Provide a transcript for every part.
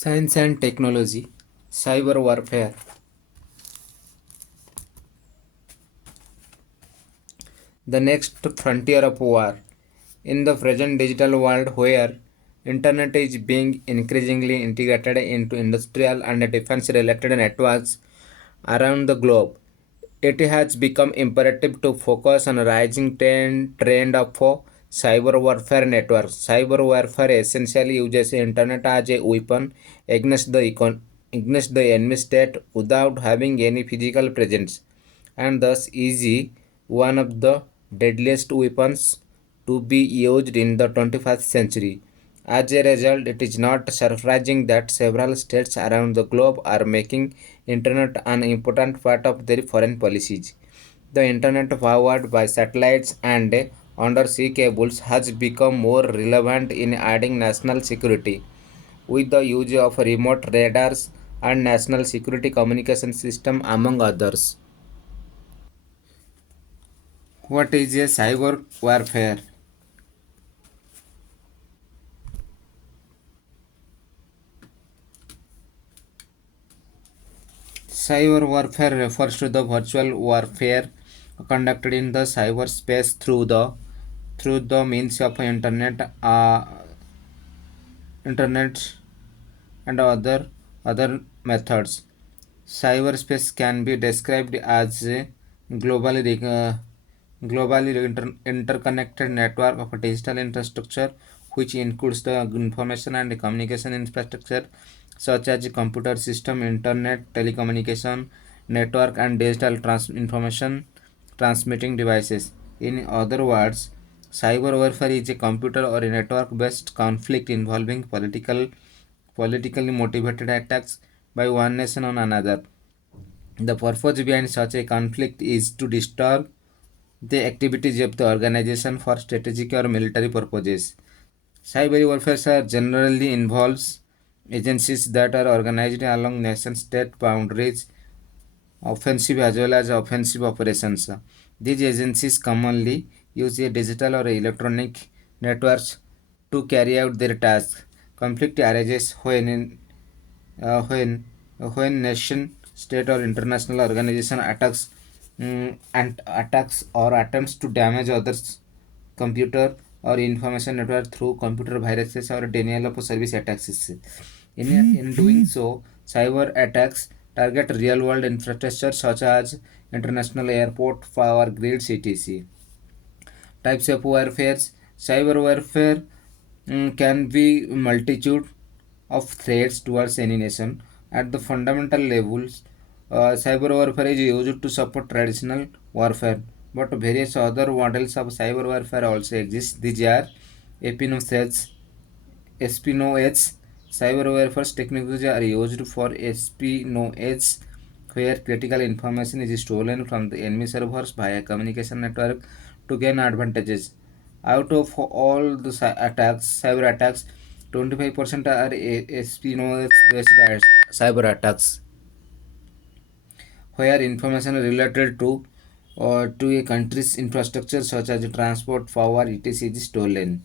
Science and technology, cyber warfare, the next frontier of war. In the present digital world where internet is being increasingly integrated into industrial and defense related networks around the globe, it has become imperative to focus on rising trend of cyber warfare networks. Cyber warfare essentially uses the internet as a weapon against the enemy state without having any physical presence, and thus is one of the deadliest weapons to be used in the 21st century. As a result, it is not surprising that several states around the globe are making internet an important part of their foreign policies. The internet powered by satellites and undersea cables has become more relevant in adding national security with the use of remote radars and national security communication system among others. What is a cyber warfare? Cyber warfare refers to the virtual warfare conducted in the cyberspace through the means of internet and other methods. Cyberspace can be described as a globally interconnected network of digital infrastructure which includes the information and communication infrastructure such as computer system, internet, telecommunication network, and digital information transmitting devices. In other words, cyber warfare is a computer or a network based conflict involving politically motivated attacks by one nation on another. The purpose behind such a conflict is to disturb the activities of the organization for strategic or military purposes. Cyber warfare generally involves agencies that are organized along nation state boundaries, offensive as well as offensive operations. These agencies commonly use a digital or electronic networks to carry out their tasks. Conflict arises when nation, state, or international organization attacks or attempts to damage others' computer or information network through computer viruses or denial of service attacks. In doing so, cyber attacks target real world infrastructure such as international airport, power grids, etc. Types of warfare. Cyber warfare can be multitude of threats towards any nation. At the fundamental levels, cyber warfare is used to support traditional warfare, but various other models of cyber warfare also exist. These are espionage, espionage. Cyber warfare techniques are used for espionage, where critical information is stolen from the enemy servers via communication network to gain advantages. Out of all the cyber attacks, 25% are espionage-based cyber attacks, where information related to a country's infrastructure such as transport, power, etc. is stolen.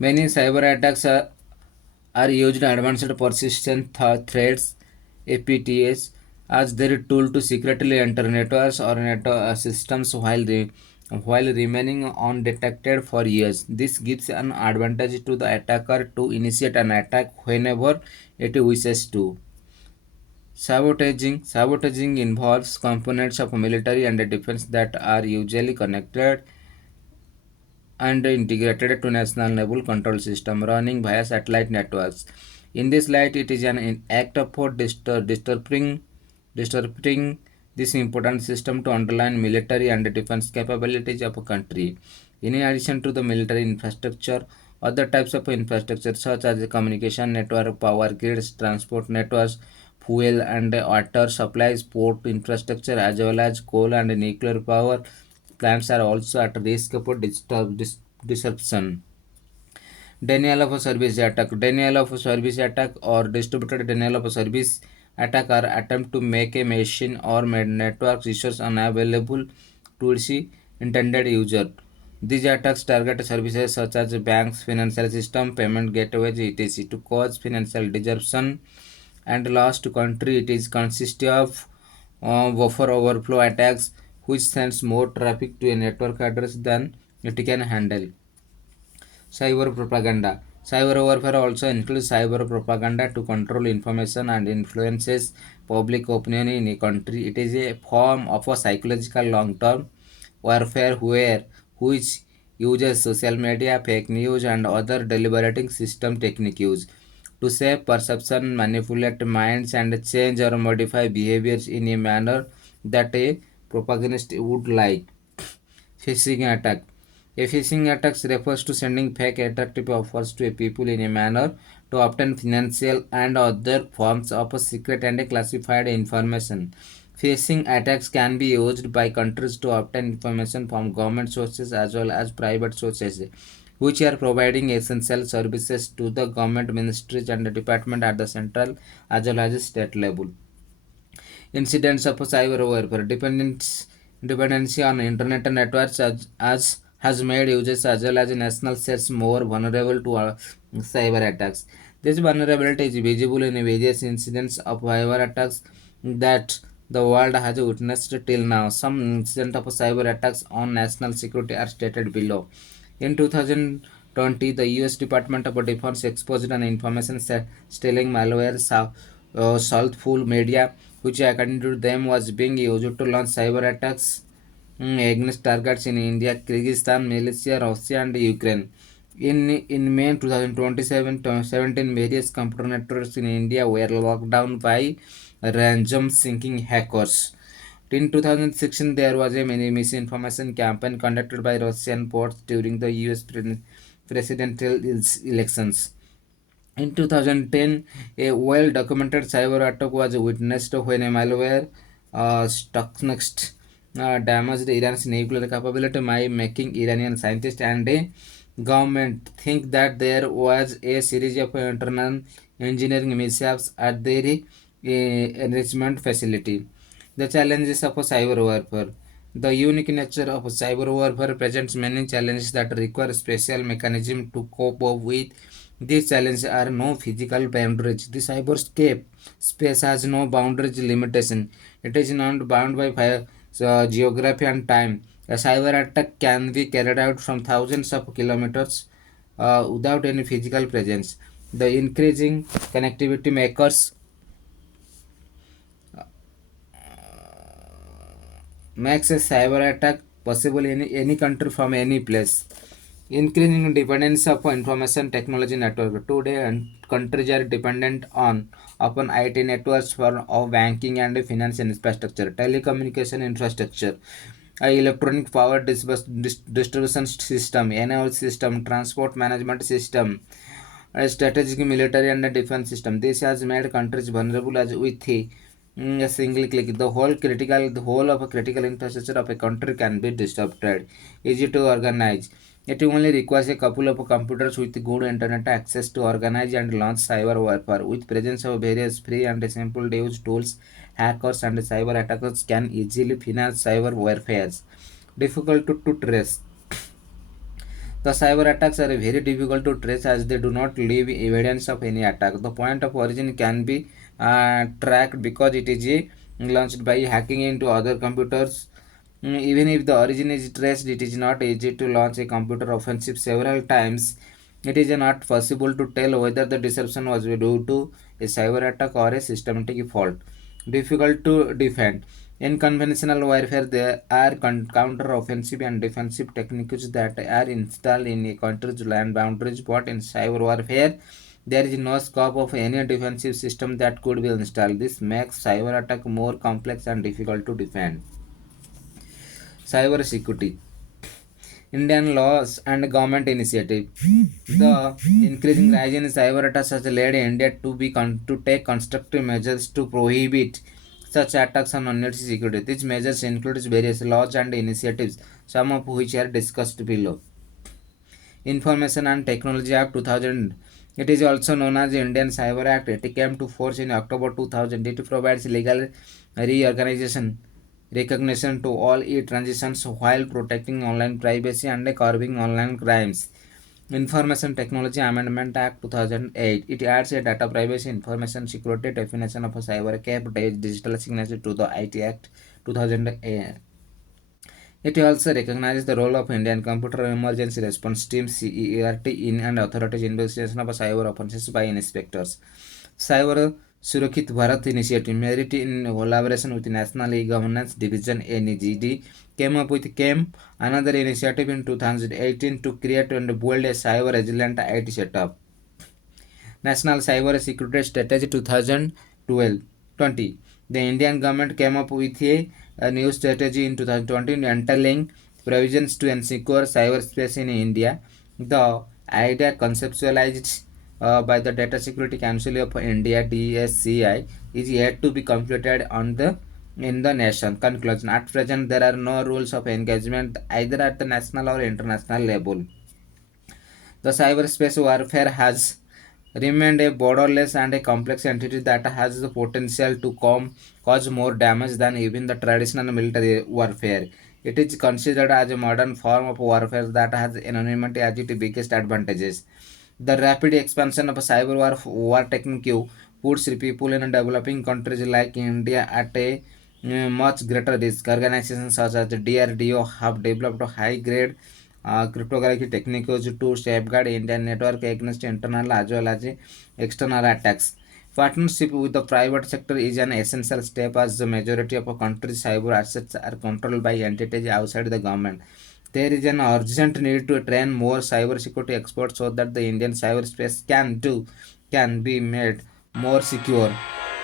Many cyber attacks are used advanced persistent threats APTs as their tool to secretly enter networks or network systems while remaining undetected for years. This gives an advantage to the attacker to initiate an attack whenever it wishes to. Sabotaging involves components of military and defense that are usually connected and integrated to national naval control system running via satellite networks. In this light, it is an act of for disrupting this important system to underline military and defense capabilities of a country. In addition to the military infrastructure, other types of infrastructure such as the communication network, power grids, transport networks, fuel and water supplies, port infrastructure, as well as coal and nuclear power plants are also at risk of disruption. Denial of a service attack. Denial of a service attack or distributed denial of a service attack are attempt to make a machine or network resource unavailable to its intended user. These attacks target services such as banks, financial system, payment gateways, etc. to cause financial disruption and loss to country. It is consist of buffer overflow attacks, which sends more traffic to a network address than it can handle. Cyber propaganda. Cyber warfare also includes cyber propaganda to control information and influences public opinion in a country. It is a form of a psychological long-term warfare which uses social media, fake news, and other deliberating system techniques to shape perception, manipulate minds, and change or modify behaviors in a manner that a propagandist would like. Phishing attack. A phishing attack refers to sending fake attractive offers to a people in a manner to obtain financial and other forms of secret and classified information. Phishing attacks can be used by countries to obtain information from government sources as well as private sources, which are providing essential services to the government ministries and department at the central as well as state level. Incidents of cyber warfare. Dependency on internet networks as has made users as well as national states more vulnerable to cyber attacks. This vulnerability is visible in various incidents of cyber attacks that the world has witnessed till now. Some incidents of cyber attacks on national security are stated below. In 2020, the US Department of Defense exposed an information stealing malware Southful Media, which according to them was being used to launch cyber attacks against targets in India, Kyrgyzstan, Malaysia, Russia, and Ukraine. In May 2017, various computer networks in India were locked down by ransom seeking hackers. In 2016, there was a mini misinformation campaign conducted by Russian bots during the US presidential elections. In 2010, a well-documented cyber attack was witnessed when a malware Stuxnet damaged Iran's nuclear capability by making Iranian scientists and a government think that there was a series of internal engineering mishaps at their enrichment facility. The challenges of cyber warfare. The unique nature of cyber warfare presents many challenges that require special mechanism to cope up with. These challenges are no physical boundaries. The cyberscape space has no boundaries limitation. It is not bound by geography and time. A cyber attack can be carried out from thousands of kilometers without any physical presence. The increasing connectivity makes a cyber attack possible in any country from any place. Increasing dependence of information technology network. Today, and countries are dependent on upon IT networks for of banking and finance infrastructure, telecommunication infrastructure, electronic power distribution system, energy system, transport management system, a strategic military and defense system. This has made countries vulnerable as with a single click. The whole of a critical infrastructure of a country can be disrupted. Easy to organize. It only requires a couple of computers with good internet access to organize and launch cyber warfare. With presence of various free and simple to use tools, hackers and cyber attackers can easily finance cyber warfare. Difficult to trace. The cyber attacks are very difficult to trace as they do not leave evidence of any attack. The point of origin can be tracked because it is launched by hacking into other computers. Even if the origin is traced, it is not easy to launch a computer offensive several times. It is not possible to tell whether the disruption was due to a cyber attack or a systematic fault. Difficult to defend. In conventional warfare, there are counter-offensive and defensive techniques that are installed in a country's land boundaries, but in cyber warfare, there is no scope of any defensive system that could be installed. This makes cyber attack more complex and difficult to defend. Cyber security. Indian laws and government initiative. The increasing rise in cyber attacks has led India to take constructive measures to prohibit such attacks on national security. These measures include various laws and initiatives, some of which are discussed below. Information and Technology Act 2000. It is also known as the Indian Cyber Act. It came to force in October 2000. It provides legal reorganization recognition to all e-transitions while protecting online privacy and curbing online crimes. Information Technology Amendment Act 2008. It adds a data privacy information security definition of a cyber cap digital signature to the IT Act 2008. It also recognizes the role of Indian Computer Emergency Response Team (CERT) in and authorities investigation of cyber offences by inspectors. Cyber Surakshit Bharat Initiative, merit in collaboration with National E-Governance Division (NGD), came up with another initiative in 2018 to create and build a cyber resilient IT setup. National Cyber Security Strategy 2012-20. The Indian government came up with a new strategy in 2020 entailing provisions to ensure cyberspace in India. The idea conceptualized by the Data Security Council of India (DSCI) is yet to be completed in the nation. Conclusion: at present, there are no rules of engagement either at the national or international level. The cyberspace warfare has remained a borderless and a complex entity that has the potential to cause more damage than even the traditional military warfare. It is considered as a modern form of warfare that has anonymity as its biggest advantages. The rapid expansion of cyber war technique puts people in developing countries like India at a much greater risk. Organizations such as the DRDO have developed high-grade cryptography techniques to safeguard Indian network against internal as well as external attacks. Partnership with the private sector is an essential step as the majority of a country's cyber assets are controlled by entities outside the government. There is an urgent need to train more cybersecurity experts so that the Indian cyberspace can be made more secure.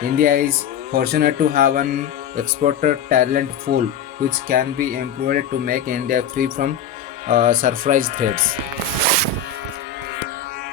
India is fortunate to have an exported talent pool which can be employed to make India free from surprise threats.